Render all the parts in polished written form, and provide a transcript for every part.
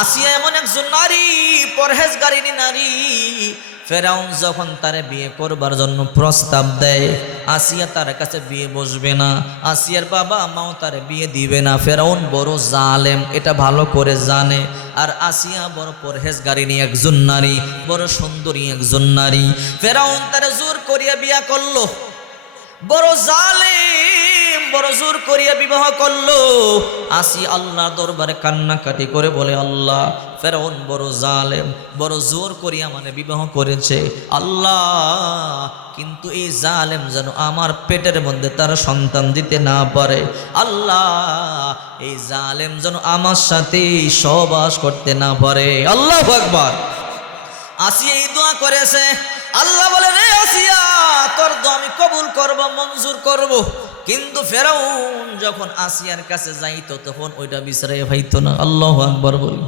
আসিয়া এমন একজন নারী, পরহেজগারিনী নারী। ফেরাউন যখন তারে বিয়ে করবার জন্য প্রস্তাব দেয়, আসিয়া তার কাছে বিয়ে বসবে না, আসিয়ার বাবা মাও তার বিয়ে দিবে না। ফেরাউন বড় জালেম, এটা ভালো করে জানে। আর আসিয়া বড় পরহেজগারিনী একজন নারী, বড় সুন্দরী একজন নারী। ফেরাউন তারে জোর করিয়া বিয়া করলো, বড় জালেম, বড় জোর করিয়া বিবাহ করলো। আসিয়া আল্লাহ দরবারে কান্নাকাটি করে বলে, আল্লাহ, ফেরাউন বড় জালেম, বড় জোর করিয়া মানে বিবাহ করেছে আল্লাহ, কিন্তু এই জালেম যেন আমার পেটের মধ্যে তার সন্তান দিতে না পারে আল্লাহ, এই জালেম যেন আমার সাথে সহবাস করতে না পারে। আল্লাহু আকবার। আসিয়া এই দোয়া করেছে। আল্লাহ বলে, রে আসিয়া, তোর দোয়া আমি কবুল করব, মঞ্জুর করব। কিন্তু ফেরাউন যখন আসিয়ার কাছে যাইতো তখন ওইটা বিচারে ভাইতো না। আল্লাহু আকবার বলি।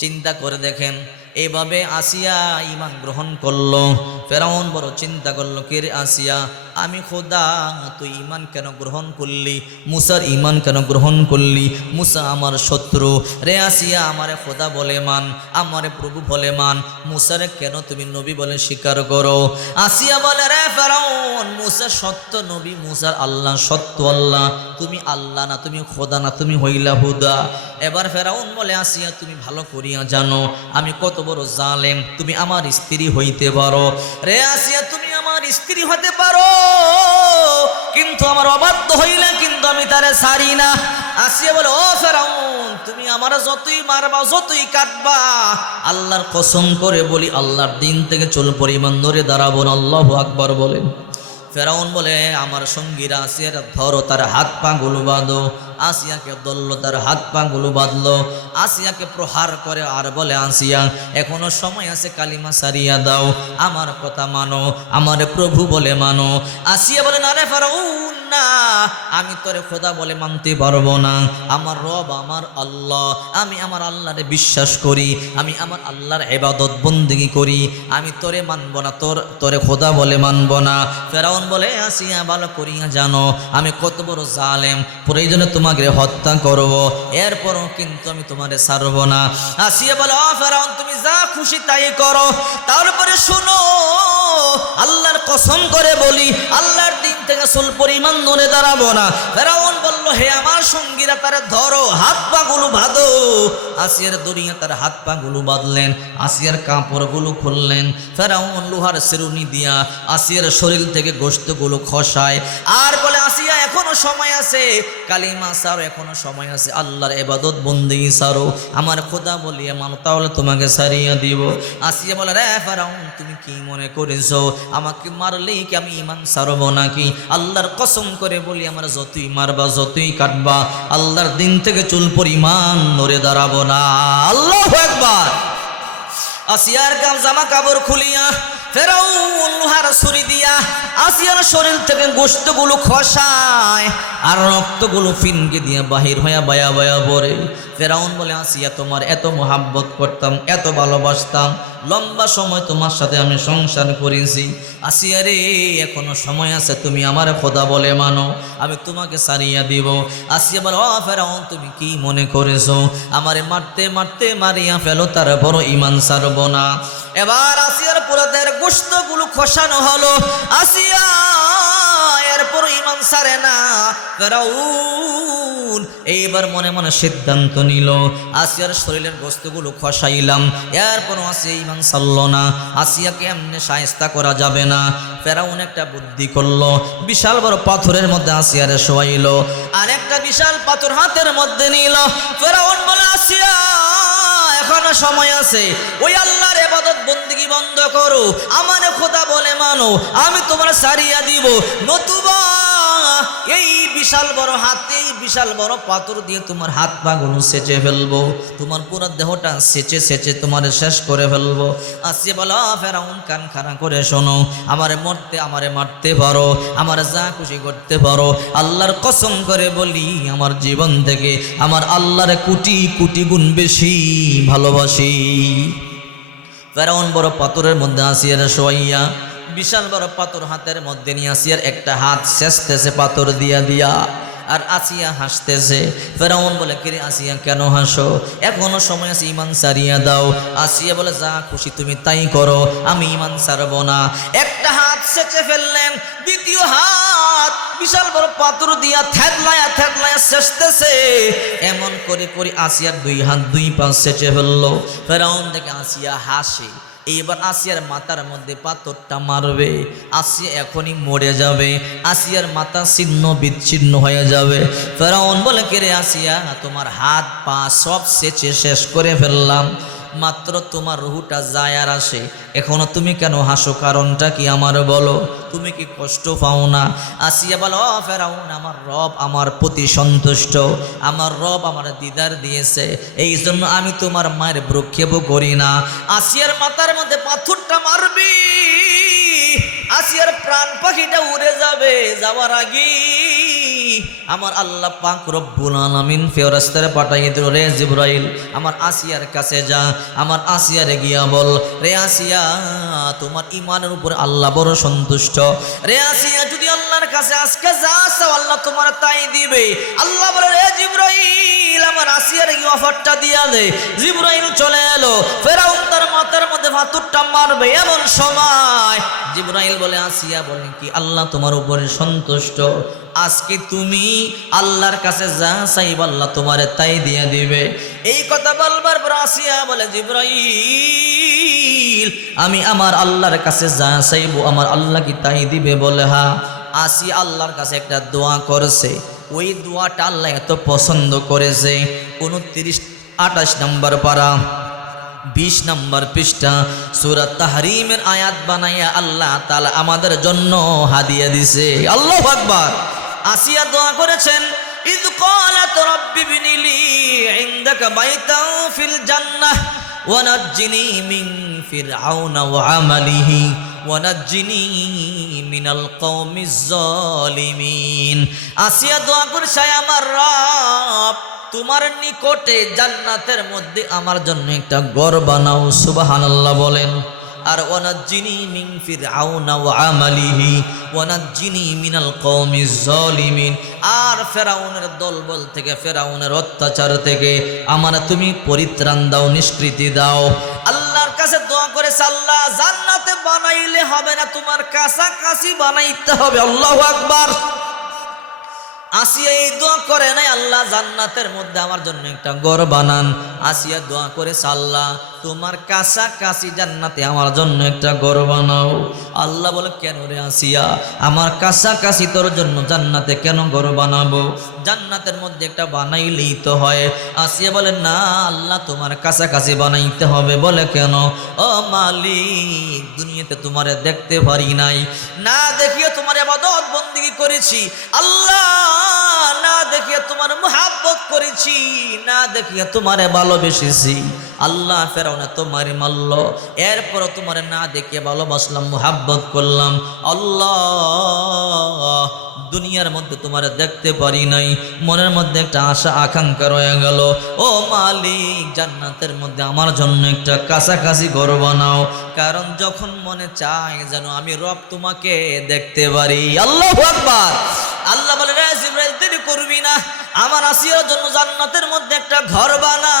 চিন্তা করে দেখেন, এইভাবে আসিয়া ঈমান গ্রহণ করলো। ফেরাউন বড় চিন্তা করলো, কে রে আসিয়া, আমি খোদা, তুই ঈমান কেন গ্রহণ করলি? মুসার ঈমান কেন গ্রহণ করলি? মুসা আমার শত্রু। রে আসিয়া, আমারে খোদা বলে মান, আমারে প্রভু বলে মান, মুসারে কেন তুমি নবী বলে স্বীকার করো? আসিয়া বলে, রে ফেরাউন, মুসা সত্য নবী, মুসার আল্লাহ সত্য আল্লাহ, তুমি আল্লাহ না, তুমি খোদা না, তুমি হইলা হুদা। এবার ফেরাউন বলে, আসিয়া তুমি ভালো করিয়া জানো আমি কত বড় জালেম, তুমি আমার স্ত্রী হইতে পারো। রে আসিয়া, তুমি আমার স্ত্রী হতে পারো, কিন্তু আমার অবাধ্য হইলে কিন্তু আমি তারে ছাড়ি না। আসিয়া বলে, ও ফেরাউন, তুমি আমার যতই মারবা, যতই কাটবা, আল্লাহর কসম করে বলি, আল্লাহর দিন থেকে চুল পরিমাণ ধরে দাঁড়াবো না। আল্লাহু আকবার বলেন। ফেরাউন বলে, আমার সঙ্গীরা আসিয়ার ধরো, তার হাত পা গুলো বাঁধো। আসিয়াকে ধরলো, তার হাত পা গুলো বাঁধলো, আসিয়াকে প্রহার করে আর বলে, আসিয়া এখনো সময় আছে, কালিমা সারিয়া দাও, আমার কথা মানো, আমার প্রভু বলে মানো। আসিয়া বলে, না রে ফেরাউন, না, আমি তোরে খোদা বলে মানতে পারবো না, আমার রব আমার আল্লাহ, আমি আমার আল্লাহরে বিশ্বাস করি, আমি আমার আল্লাহর ইবাদত বন্দেগী করি, আমি তোরে মানবো না, তোরে খোদা বলে মানবো না। ফেরাউন বলে, আসিয়া ভালো করিয়া জানো আমি কত বড় জালেম, প্রয়োজনে তোমাকে হত্যা করব, এরপরও কিন্তু আমি তোমারে ছাড়বো না। আসিয়া বলে, ও ফেরাউন, তুমি যা খুশি তাই করো, তারপরে শুনো, আল্লাহর কসম করে বলি, আল্লাহর দিন থেকে চুল পরিমাণ নড়ে দাঁড়াবো না। ফেরাউন বলল, হে আমার সঙ্গীরা, তারে ধরো, হাত পা গুলো বাঁধো। আসিয়ার দড়িয়া তার হাত পা গুলো বাঁধলেন, আসিয়ার কাপড় গুলো খুললেন। ফেরাউন লোহার চিরুনি দিয়া আসিয়ার শরীর থেকে গোশত গুলো খসায় আর বলে, আসিয়া এখনো সময় আছে, কালিমা সারো, এখনো সময় আছে, আল্লাহর ইবাদত বন্দেগী সারো, আমার খোদা বলিয়ে মানো, তাহলে তোমাকে সারিয়া দিব। আসিয়া বলে, রে ফেরাউন, তুমি কি মনে করেছো আমাকে মারলেই কি আমি ঈমান সারবো নাকি? আল্লাহর কসম করে বলি, আমার যতই মারবা, যতই কাটবা, আল্লাহর দিন থেকে চুল পরিমাণ নড়ে দাঁড়াবো না। আল্লাহু আকবার। আসিয়ার জামা কাপড় খুলিয়া ফেরাউন লোহার ছুরি দিয়া আসিয়ার শরীর থেকে গোশতগুলো খসায় আর রক্তগুলো ফিনকে দিয়ে বাহির হইয়া বায়া বায়া পড়ে। ফেরাউন বলে, আসিয়া, তোমার এত মোহাব্বত করতাম, এত ভালোবাসতাম, লম্বা সময় তোমার সাথে আমি সংসার করেছি, আসিয়া রে, এখনো সময় আছে, তুমি আমার খোদা বলে মানো, আমি তোমাকে সারিয়া দিব। আসিয়া বলে, ও ফেরাউন, তুমি কি মনে করেছো আমারে মারতে মারতে মারিয়া ফেলো, তারপর ঈমান ছাড়ব না? এবার আসিয়ার পুরাদের গোশতগুলো খসানো হলো, আসিয়া এরপর ঈমান ছাড়ে না। ফেরাউন এইবার মনে মনে সিদ্ধান্ত নিল, আসিয়ার শরীরের গোশতগুলো খসাইলাম, এরপর আসিয়া ঈমান ছাড়ল না, আসিয়াকে এমনি শায়েস্তা করা যাবে না। ফেরাউন একটা বুদ্ধি করলো, বিশাল বড় পাথরের মধ্যে আসিয়ারে শোয়াইল, আর একটা বিশাল পাথর হাতের মধ্যে নিল। ফেরাউন বলে, আসিয়া, এখনো সময় আছে, ওই আল্লাহর ইবাদত বন্দেগী বন্ধ করো, আমার খোদা বলে মানো, আমি তোমার সারিয়া দিব, নতুবা এই বিশাল বড় হাতে, বিশাল বড় পাথর দিয়ে তোমার হাত পা গুলো সেচে ফেলবো, তোমার পুরো দেহটা সেচে সেচে তোমার শেষ করে ফেলবো। আসিয়া বলো, ফেরাউন, কান খাড়া করে শোনো, আমারে মারতে পারো, আমার যা খুশি করতে পারো, আল্লাহর কসম করে বলি, আমার জীবন থেকে আমার আল্লাহর কোটি কোটি গুণ বেশি ভালোবাসি। ফেরাউন বড় পাথরের মধ্যে আসিয়ার শোয়াইয়া, বিশাল বড় পাথর হাতের মধ্যে নিয়ে আসিয়ার একটা হাত শেষতেছে পাথর দিয়া দিয়া, আর আসিয়া হাসতেছে। ফেরাউন বলে, কিরে আসিয়া কেন হাসো? এখনো সময় আছে, ইমান সারিয়া দাও। আসিয়া বলে, যা খুশি তুমি তাই করো, আমি ইমান সারব না। একটা হাত সেচে ফেললেন, দ্বিতীয় হাত বিশাল বড় পাথর দিয়া থেতলায়া থেতলায়া সেচতেছে। এমন করে করে আসিয়ার দুই হাত দুই পা সেচে ফেললো। ফেরাউন দেখে আসিয়া হাসে। এইবার আসিয়ার মাথার মধ্যে পাথরটা মারবে, আসিয়া এখনই মরে যাবে, আসিয়ার মাথা ছিন্ন বিচ্ছিন্ন হয়ে যাবে। ফেরাউন বলে, কিরে আসিয়া, তোমার হাত পা সব সেচে শেষ করে ফেললাম, মাত্র তোমার রুহুটা যায় আর আসে, এখনো তুমি কেন হাসো? কারণটা কি আমার বলো? তুমি কি কষ্ট পাও না? আসিয়া বলো, ফেরাউন, আমার রব আমার প্রতি সন্তুষ্ট, আমার রব আমার দিদার দিয়েছে, এই জন্য আমি তোমার মায়ের ভ্রুক্ষেপ করি না। আসিয়ার মাথার মধ্যে পাথরটা মারবি, আসিয়ার প্রাণ পাখিটা উড়ে যাবে, যাওয়ার আগে আমার আল্লাহ পাক রব্বুল আলামিন ফেরেশতারে পাঠিয়ে দিল, রে জিবরাইল, আমার আসিয়ার কাছে যা, আমার আসিয়ারে গিয়া বল, রে আসিয়া, তোমার ইমানের উপর আল্লাহ বড় সন্তুষ্ট। রে আসিয়া, যদি আল্লাহর কাছে আজকে যা চাও আল্লাহ তোমার তাই দিবে। আল্লাহ বলে, রে জিবরাইল, আমার আসিয়ার কি অফারটা দিয়া দে। জিবরাইল চলে এলো, ফেরাউন তার মাথার মধ্যে পাথরটা মারবে, এমন সময় জিবরাইল বলে, আসিয়া বলে কি, আল্লাহ তোমার উপরে সন্তুষ্ট, আজকে তুমি আল্লাহর কাছে যা চাইব আল্লাহ তোমারে তাই দিয়ে দিবে। এই কথা বলবার পর আসিয়া বলে, জিবরাইল, আমি আমার আল্লাহর কাছে যা চাইব আমার আল্লাহ কি তাই দিবে? বলে, হ্যাঁ। আসিয়া আল্লাহর কাছে একটা দোয়া করেছে, ওই দোয়াটা আল্লাহ এত পছন্দ করেছে। 29-28 নম্বর পারা 20 নম্বর পৃষ্ঠা সূরা তাহরিমের আয়াত বানাইয়া আল্লাহ তাআলা আমাদের জন্য হাদিয়া দিছে। আল্লাহু আকবার। আসিয়া দোয়া করেছেন, ইয ক্বালাত রাব্বি ইবনি লি ইনদাকা বাইতান ফিল জান্নাহ ওয়া নাজ্জিনি মিন ফিরআউনা ওয়া আমালিহি ওয়া নাজ্জিনি মিনাল কওমিজ জালিমিন। আসিয়া দোয়া করেছে, আমার রব, তোমার নিকটে জান্নাতের মধ্যে আমার জন্য একটা ঘর বানাও। সুবহানাল্লাহ বলেন। আর ওয়ানাজ্জিনি মিন ফিরআউনা ওয়া আমালিহি ওয়ানাজ্জিনি মিনাল কওমিজ জালিমিন, আর ফেরাউনের দলবল থেকে, ফেরাউনের অত্যাচার থেকে আমার তুমি পরিত্রাণ দাও, নিষ্কৃতি দাও। আল্লাহর কাছে দোয়া করে, আল্লাহ জান্নাতে বানাইলে হবে না, তোমার কাছাকাছি বানাইতে হবে। আল্লাহু আকবার। আসিয়া এই দোয়া করে নাই, আল্লাহ জান্নাতের মধ্যে আমার জন্য একটা ঘর বানান। আসিয়া দোয়া করে, আল্লাহ তোমার কাছাকাছি জান্নাতে আমার জন্য একটা ঘর বানাও। আল্লাহ বলে, কেন রে আসিয়া, আমার কাছাকাছি তোর জন্য জান্নাতে কেন ঘর বানাবো? জান্নাতের মধ্যে একটা বানাইলেই তো হয়। আসিয়া বলে, না আল্লাহ তোমার কাছাকাছি বানাইতে হবে। বলে, কেন? ও মালিক, দুনিয়াতে তোমারে দেখতে পারি নাই, না দেখিয়ে তোমার ইবাদত বন্দেগী করেছি আল্লাহ, না দেখিয়ে তোমার মুহাব্বত করেছি, না দেখিয়ে তোমারে ভালোবেসেছি আল্লাহ। ফেরাউন তোমারে মারল, এরপর তোমারে না দেখিয়ে ভালোবাসলাম, মুহাব্বত করলাম আল্লাহ। দুনিয়ার মধ্যে তোমারে দেখতে পারি নাই, মনের মধ্যে একটা আশা আকাঙ্ক্ষা রয়ে গেল। ও মালিক, জান্নাতের মধ্যে আমার জন্য একটা কাছাকাছি ঘর বানাও, কারণ যখন মনে চায় যেন আমি রব তোমাকে দেখতে পারি। আল্লাহু আকবার। আল্লাহ বলে, রে জিবরাইল, দেরি করবি না, আমার আসিয়ার জন্য জান্নাতের মধ্যে একটা ঘর বানা,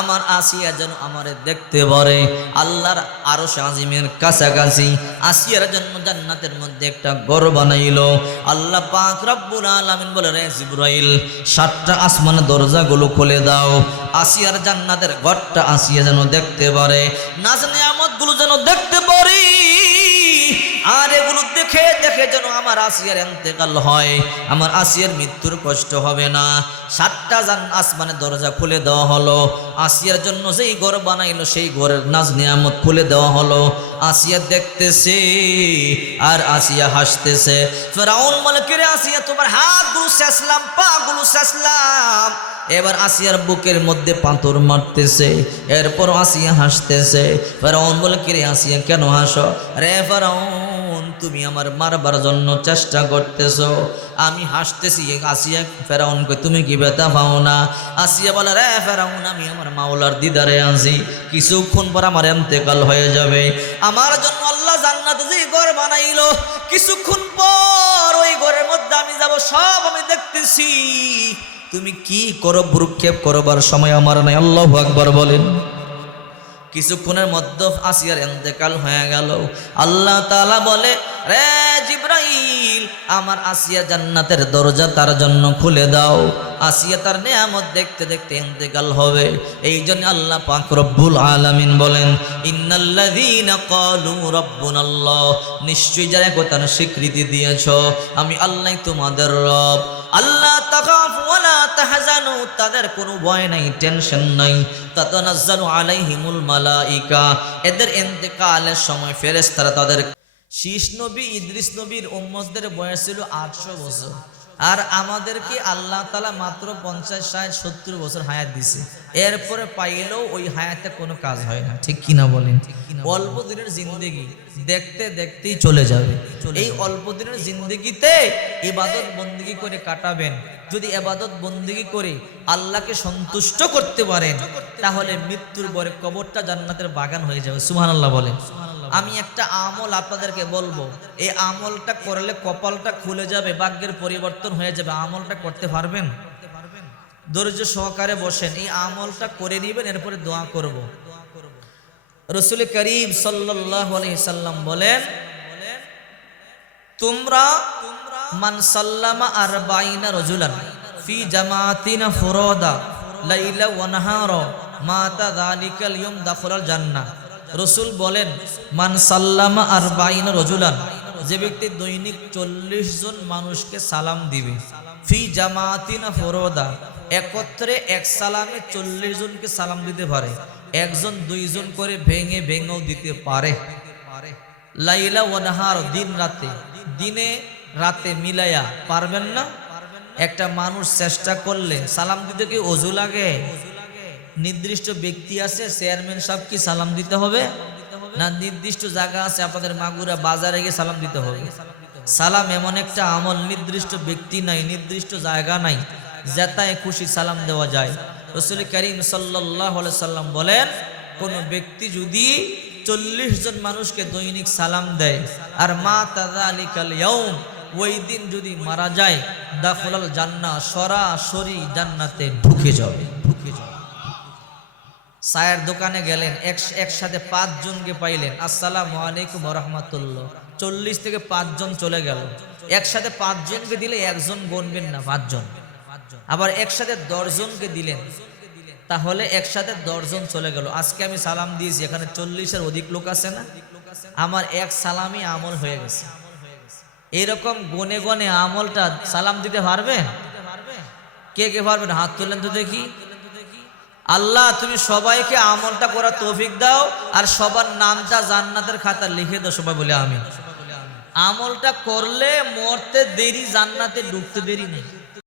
আমার আসিয়া যেন আমারে দেখতে পারে। আল্লাহর আরশ আজিমের কাছাকাছি আসিয়ার জন্য জান্নাতের মধ্যে একটা ঘর বানাইলো। আল্লাহ পাক রব্বুল আলামিন বলে, রে জিবরাইল, 7টা আসমানের দরজাগুলো খুলে দাও, আসিয়ার জান্নাতের ঘরটা আসিয়া যেন দেখতে পারে, নাজ নিয়ামতগুলো যেন দেখতে পারি, আর এগুলো দেখে দেখে যেন আমার আসিয়ার ইন্তেকাল হয়, আমার আসিয়ার মৃত্যুর কষ্ট হবে না। 7টা আসমানের দরজা খুলে দেওয়া হলো। আসিয়ার জন্য যেই ঘর বানাইলো সেই ঘরের নাজ নিয়ামত খুলে দেওয়া হলো। আসিয়া দেখতেছে আর আসিয়া হাসতেছে। ফেরাউন বলে, কে রে আসিয়া, তোমার হাতগুলো শেষলাম, পাগুলো শেষলাম। এবার আসিয়ার বুকের মধ্যে পাথর মারতেছে, এরপর আসিয়া হাসতেছে। ফেরাউন বলে, কে রে আসিয়া, কেন হাসো? রে ফেরাউন, তুমি আমার মারবার জন্য চেষ্টা করতেছো, আমি হাসতেছি। আসিয়া ফেরাউনকে, তুমি কি ব্যথা পাও না? আসিয়া বলে, রে ফেরাউন, আমি আমার মাওলার দিদারে আছি, কিছুক্ষণ পর আমার ইন্তেকাল হয়ে যাবে। আমার জন্য আল্লাহ জান্নাতে যে ঘর বানাইলো, কিছুক্ষণ পর ওই ঘরের মধ্যে আমি যাব সব আমি দেখতেছি, তুমি কি করো ভ্রুক্ষেপ করবার সময় আমার নাই। আল্লাহু আকবার বলেন। কিছুক্ষণের মধ্যে আসিয়ার ইন্তেকাল হয়ে গেল। আল্লাহ তাআলা বলে, রে জিবরাইল, আমার আসিয়া জান্নাতের দরজা তার জন্য খুলে দাও। আসিয়া তার নিয়ামত দেখতে দেখতে ইন্তেকাল হবে। এই জন্য আল্লাহ পাক রব্বুল আলামিন বলেন, ইন্নাল্লাযীনা ক্বালু রাব্বুনাল্লাহ, নিশ্চয়ই যারা কথার স্বীকৃতি দিয়েছো আমি আল্লাহ তোমাদের রব। আল্লাহ তাখাফু ওয়ালা তাহজানু, তাদের কোনো ভয় নাই, টেনশন নাই। তাতানাজ্জালু আলাইহিমুল মালাইকা, এদের ইন্তেকালের সময় ফেরেশতারা তাদের, শীষ নবী ইদ্রিস নবীর উম্মতদের বয়স ছিল 800 বছর, আর আমাদেরকে আল্লাহ তাআলা মাত্র 50, 60, 70 বছর হায়াত দিছে। এরপরে পাইলেও ওই হায়াতে কোনো কাজ হয় না, ঠিক কিনা বলেন? অল্প দিনের জিন্দেগি দেখতে দেখতেই চলে যাবে। এই অল্প দিনের জিন্দেগিতে ইবাদত বন্দেগি করে কাটাবেন। যদি ইবাদত বন্দেগি করে আল্লাহকে সন্তুষ্ট করতে পারেন, তাহলে মৃত্যুর পরে কবরটা জান্নাতের বাগান হয়ে যাবে। সুবহানাল্লাহ বলেন। আমি একটা আমল আপনাদেরকে বলবো, এই আমলটা করলে কপালটা খুলে যাবে, ভাগ্যের পরিবর্তন হয়ে যাবে। আমলটা করতে পারবেন? ধৈর্য সহকারে বসেন, এই আমলটা করে নিবেন, এরপরে দোয়া করব। রাসূল করিম সাল্লাল্লাহু আলাইহি সাল্লাম বলেন, তোমরা মান সাল্লামা 40 রাজুলান ফি জামাতিনা ফুরাদা লাইলা ওয়া নাহারা মাতা যালিকাল ইয়াউম দাখালাল জান্নাহ। রাসূল বলেন, মান সাল্লামা 40 রাজুলান, যে ব্যক্তি দৈনিক 40 জন মানুষকে সালাম দিবে, ফি জামাতিনা ফুরাদা, একত্রে এক সালামে 40 জনকে সালাম দিতে পারে, একজন 2 জন করে ভেঙে ভেঙেও দিতে পারে। লাইলা ওয়া নাহার, দিন রাতে, দিনে রাতে মিলায়া পারবেন না? একটা মানুষ চেষ্টা করলে সালাম দিতে কি ওযু লাগে? নির্দিষ্ট ব্যক্তি আছে, চেয়ারম্যান সাহেব কি সালাম দিতে হবে না? নির্দিষ্ট জায়গা আছে, আপনাদের মাগুরা বাজারে গিয়ে সালাম দিতে হবে? সালাম এমন একটা আমল, নির্দিষ্ট ব্যক্তি নাই, নির্দিষ্ট জায়গা নাই, যেটায় খুশি সালাম দেওয়া যায়। রাসূল করিম সাল্লাল্লাহু আলাইহি সাল্লাম বলেন, কোন ব্যক্তি যদি 40 জন মানুষকে দৈনিক সালাম দেয় আর মা তাযালিকাল ইয়াউম, ওই দিন যদি মারা যায়, দাখালাল জান্নাহ, সরাসরি জান্নাতে ঢুকে যাবে। চায়ের দোকানে গেলেন, একসাথে 5 জনকে পাইলেন, আসসালামু আলাইকুম ওয়া রাহমাতুল্লাহ, 40 থেকে 5 জন চলে গেল। একসাথে 5 জনকে দিলে একজন গণবেন না, 5 জন। আবার একসাথে 10 জনকে দিলেন, তাহলে একসাথে 10 জন চলে গেল। আজকে আমি সালাম দিয়েছি, এখানে 40-এর অধিক লোক আছে না? আমার এক সালামই আমল হয়ে গেছে। এরকম গনে গনে আমলটা সালাম দিতে পারবেন? কে কে পারবেন? হাত তুলেন তো দেখি। আল্লাহ তুমি সবাইকে আমলটা করার তৌফিক দাও, আর সবার নামটা জান্নাতের খাতায় লিখে দাও। সবাই বলে আমিন। আমলটা করলে মরতে দেরি, জান্নাতে ঢুকতে দেরি নেই।